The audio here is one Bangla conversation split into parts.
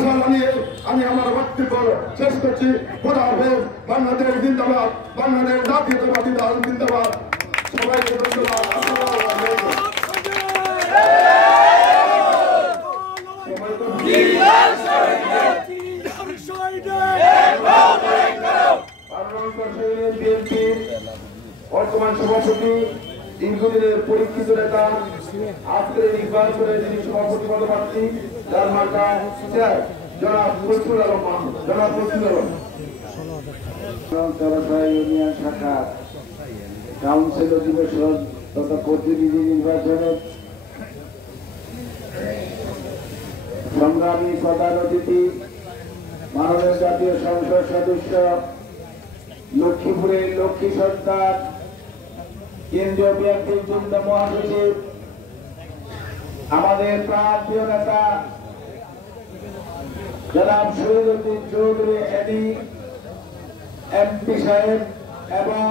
আশা জানিয়ে আমি আমার বক্তব্য শেষ করছি। খোদা হাফেজ। বাংলাদেশ জিন্দাবাদ, বাংলাদেশ জাতীয়তাবাদী দল জিন্দাবাদ। সবাইকে ধন্যবাদ। বর্তমান সভাপতি, দীর্ঘদিনের পরীক্ষিত নেতা, আজকের নির্বাচনে যিনি সভাপতি পদপ্রার্থী, যার মার্কা জনাব ফজলুল আলম। জনাব ফজলুল আলম ইউনিয়ন শাখা কাউন্সিল অধিবেশন তথা প্রতিনিধি নির্বাচনের সংগ্রামী প্রধান অতিথি, মাননীয় জাতীয় সংসদ সদস্য, লক্ষ্মীপুরের লক্ষ্মী সন্তান, কেন্দ্রীয় বিএনপির যুগ্ম মহাসচিব, আমাদের প্রান্তীয় নেতা জনাব শহীদুদ্দিন চৌধুরী এডি এমপি সাহেব এবং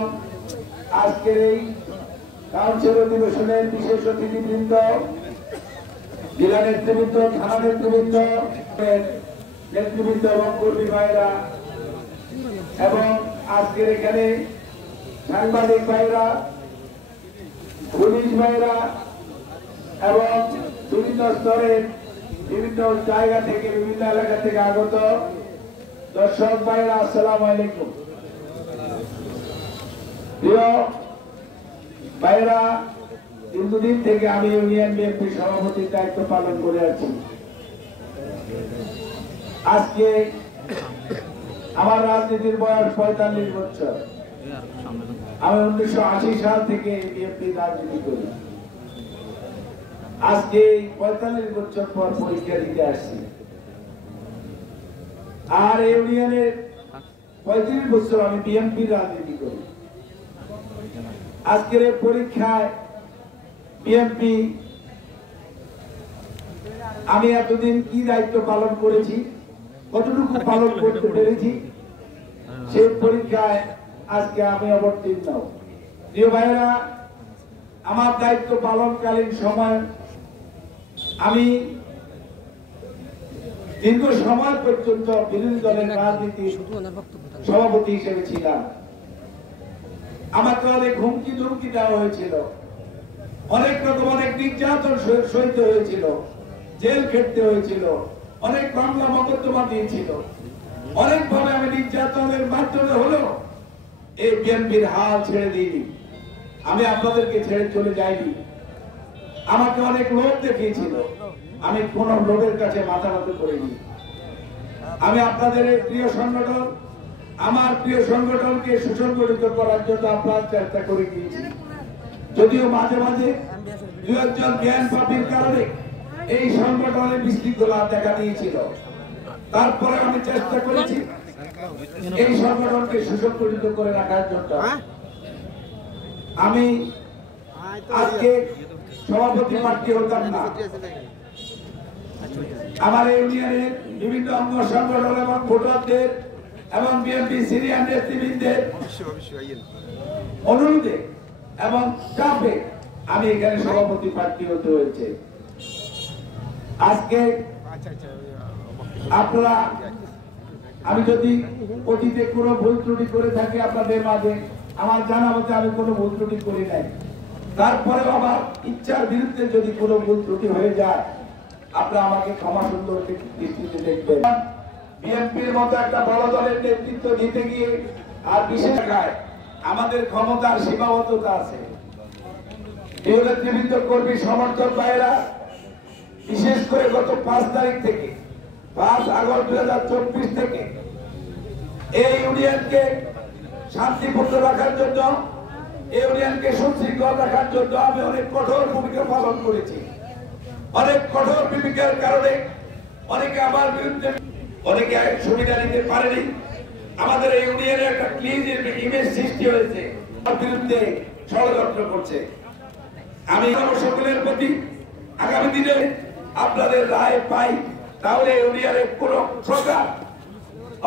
আজকের এই কাউন্সিল অধিবেশনের বিশেষ অতিথিবৃন্দ, জেলা নেতৃবৃন্দ, থানা নেতৃবৃন্দ, নেতৃবৃন্দ এবং কর্মী ভাইরা এবং আজকের এখানে সাংবাদিক ভাইরা, পুলিশ ভাইরা এবং বিভিন্ন স্তরের বিভিন্ন জায়গা থেকে, বিভিন্ন এলাকা থেকে আগত দর্শক ভাইরা, আসসালামু আলাইকুম। প্রিয় ভাইরা, দীর্ঘদিন থেকে আমি ইউনিয়ন বিএনপি সভাপতির দায়িত্ব পালন করে আছি। আজকে আমার রাজনীতির বয়স 45 বছর। আমি 1980 সাল থেকে বিএনপি রাজনীতি করি। আজকে 45 বছর পর পরীক্ষা দিতে আসছি। আর ইউনিয়নের 35 বছর আমি বিএনপি রাজনীতি করি। আজকের এই পরীক্ষায় বিএনপি আমি এতদিন কি দায়িত্ব পালন করেছি, কতটুকু পালন করতে পেরেছি, সেই পরীক্ষায় আজকে আমি অবতীর্ণ। প্রিয় ভাইরা, আমার দায়িত্ব পালনকালীন সময় আমি দীর্ঘ সময় পর্যন্ত বিরোধী দলের রাজনীতির সভাপতি হিসেবে ছিলাম। আমাকে অনেক হুমকি ধুমকি দেওয়া হয়েছিল, অনেক রকম অনেক নির্যাতন সইতে হয়েছিল, জেল খেটতে হয়েছিল, অনেক মামলা মোকদ্দমা দিয়েছিল। অনেকভাবে আমি নির্যাতনের মাধ্যমে হলো এই বিএনপির হাল ছেড়ে দিইনি। আমি আপনাদেরকে ছেড়ে চলে যাইনি। আমাকে অনেক লোক দেখিয়েছিল, আমি কোন লোকের কাছে মাথা নত করিনি। আমি আপনাদের প্রিয় সংগঠন, আমার প্রিয় সংগঠনকে সুসংগঠিত করার জন্য আপনার চেষ্টা করে গিয়েছি। যদিও মাঝে মাঝে দু একজন জ্ঞান পাপীর কারণে এই সংগঠনে বিশৃঙ্খলা দেখা দিয়েছিল, তারপরে আমি চেষ্টা করেছি এই সংগঠনকে সুসংগঠিত করে রাখার জন্য। আমি আজকে সভাপতি প্রার্থী হতাম না। আমার ইউনিয়নের বিভিন্ন অঙ্গ সংগঠন এবং ভোটারদের এবং বিএনপি সিনিয়র নেতৃবৃন্দের অনুরোধে এবং চাপে আমি এখানে সভাপতি প্রার্থী হতে হয়েছে। আজকে আপনারা, আমি যদি অতীতে কোনো ভুল ত্রুটি করে থাকি আপনাদের মাঝে, আমার জানা মতে আমি কোনো ভুল ত্রুটি করি নাই। তারপরে আমার ইচ্ছার বিরুদ্ধে যদি কোনো ভুল ত্রুটি হয়ে যায়, আপনারা আমাকে ক্ষমা সুন্দর দৃষ্টিতে দেখবেন। বিএনপির মতো একটা বড় দলের নেতৃত্ব দিতে গিয়ে আর বিশেষ আমাদের ক্ষমতার সীমাবদ্ধতা আছে। নেতৃবৃন্দ, কর্মী, সমর্থক ভাইয়েরা, বিশেষ করে গত 5 তারিখ থেকে 5 আগস্ট 2024 থেকে এই ইউনিয়নকে শান্তিপূর্ণ রাখার জন্য, ইউনিয়নকে সুশৃঙ্খল রাখার জন্য আমি অনেক কঠোর ভূমিকা পালন করেছি। অনেক কঠোর ভূমিকার কারণে অনেকে আমার বিরুদ্ধে, অনেকে সুবিধা নিতে পারেনি। আমাদের এই ইউনিয়নে একটা ক্লিন ইমেজ সৃষ্টি হয়েছে, আমার বিরুদ্ধে ষড়যন্ত্র করছে। আমি সকলের প্রতি আগামী দিনে আপনাদের রায় পাই, তাহলে ইউনিয়নের কোন প্রকার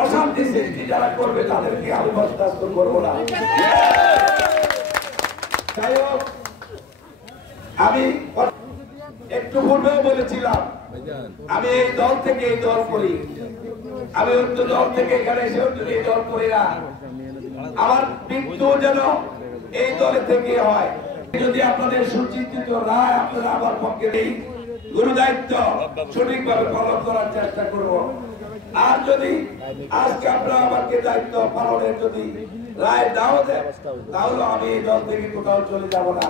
অশান্তি সৃষ্টি যারা করবে তাদেরকে আমি বরদাস্ত করবো না। যাই হোক, আমি একটু পূর্বেও বলেছিলাম আমি এই দল থেকে এই দল করি, আমি অন্য দল থেকে এখানে এসে এই দল করি না। আমার মৃত্যু যেন এই দলে থেকে হয়। যদি আপনাদের সুচিন্তিত রায় আপনারা আমার পক্ষে নেই, গুরু দায়িত্ব সঠিকভাবে পালন করার চেষ্টা করব। আর যদি আজকে আপনারা আমাকে দায়িত্ব পালনের যদি রায় দাও দেন, তাহলে আমি এই দল থেকে কোথাও চলে যাব না।